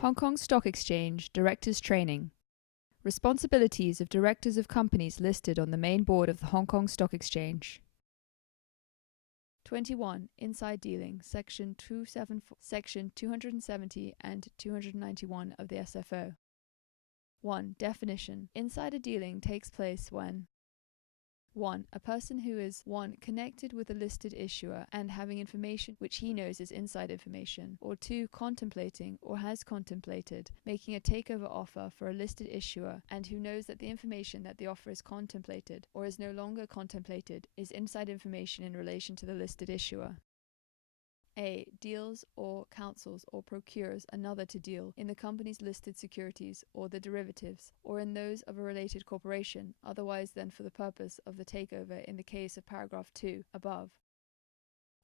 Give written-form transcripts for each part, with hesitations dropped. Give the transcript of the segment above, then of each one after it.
Hong Kong Stock Exchange Directors Training. Responsibilities of directors of companies listed on the main board of the Hong Kong Stock Exchange. 21. Inside Dealing, Section 270 and 291 of the SFO. 1. Definition. Insider dealing takes place when 1. A person who is 1. Connected with a listed issuer and having information which he knows is inside information, or 2. Contemplating or has contemplated making a takeover offer for a listed issuer and who knows that the information that the offer is contemplated or is no longer contemplated is inside information in relation to the listed issuer. A. Deals or counsels or procures another to deal in the company's listed securities or the derivatives, or in those of a related corporation, otherwise than for the purpose of the takeover in the case of paragraph 2 above.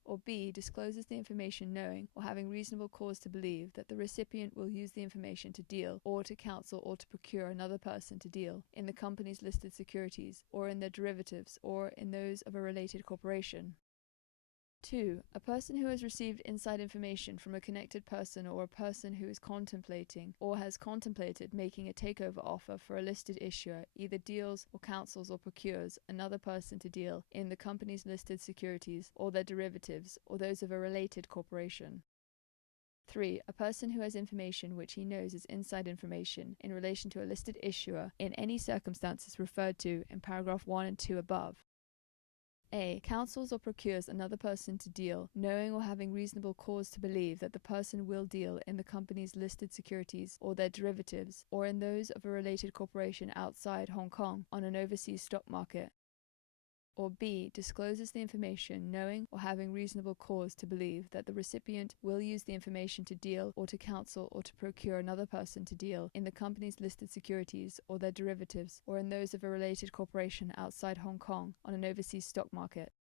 Or B. Discloses the information knowing or having reasonable cause to believe that the recipient will use the information to deal or to counsel or to procure another person to deal in the company's listed securities or in their derivatives or in those of a related corporation. 2. A person who has received inside information from a connected person or a person who is contemplating or has contemplated making a takeover offer for a listed issuer either deals or counsels or procures another person to deal in the company's listed securities or their derivatives or those of a related corporation. 3. A person who has information which he knows is inside information in relation to a listed issuer in any circumstances referred to in paragraph 1 and 2 above. A. Counsels or procures another person to deal, knowing or having reasonable cause to believe that the person will deal in the company's listed securities or their derivatives, or in those of a related corporation outside Hong Kong on an overseas stock market. Or B. Discloses the information, knowing or having reasonable cause to believe that the recipient will use the information to deal or to counsel or to procure another person to deal in the company's listed securities or their derivatives, or in those of a related corporation outside Hong Kong on an overseas stock market.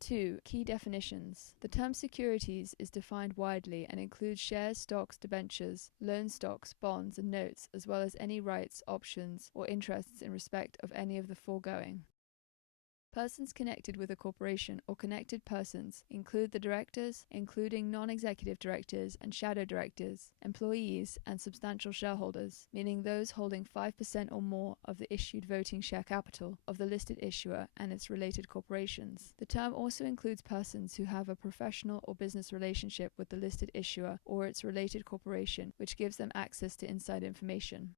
2. Key definitions. The term securities is defined widely and includes shares, stocks, debentures, loan stocks, bonds, and notes, as well as any rights, options, or interests in respect of any of the foregoing. Persons connected with a corporation or connected persons include the directors, including non-executive directors and shadow directors, employees, and substantial shareholders, meaning those holding 5% or more of the issued voting share capital of the listed issuer and its related corporations. The term also includes persons who have a professional or business relationship with the listed issuer or its related corporation, which gives them access to inside information.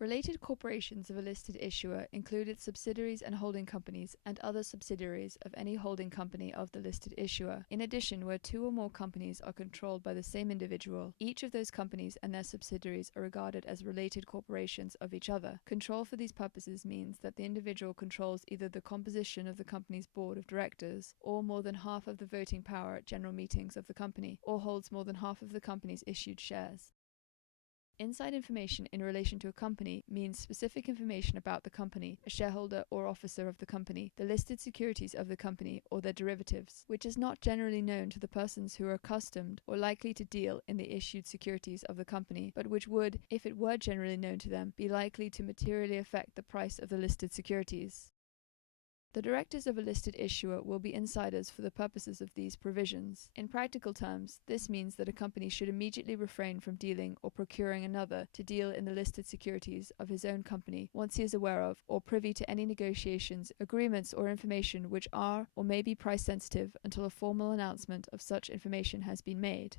Related corporations of a listed issuer include its subsidiaries and holding companies and other subsidiaries of any holding company of the listed issuer. In addition, where 2 or more companies are controlled by the same individual, each of those companies and their subsidiaries are regarded as related corporations of each other. Control for these purposes means that the individual controls either the composition of the company's board of directors, or more than half of the voting power at general meetings of the company, or holds more than half of the company's issued shares. Inside information in relation to a company means specific information about the company, a shareholder or officer of the company, the listed securities of the company or their derivatives, which is not generally known to the persons who are accustomed or likely to deal in the issued securities of the company, but which would, if it were generally known to them, be likely to materially affect the price of the listed securities. The directors of a listed issuer will be insiders for the purposes of these provisions. In practical terms, this means that a company should immediately refrain from dealing or procuring another to deal in the listed securities of his own company once he is aware of or privy to any negotiations, agreements, or information which are or may be price sensitive until a formal announcement of such information has been made.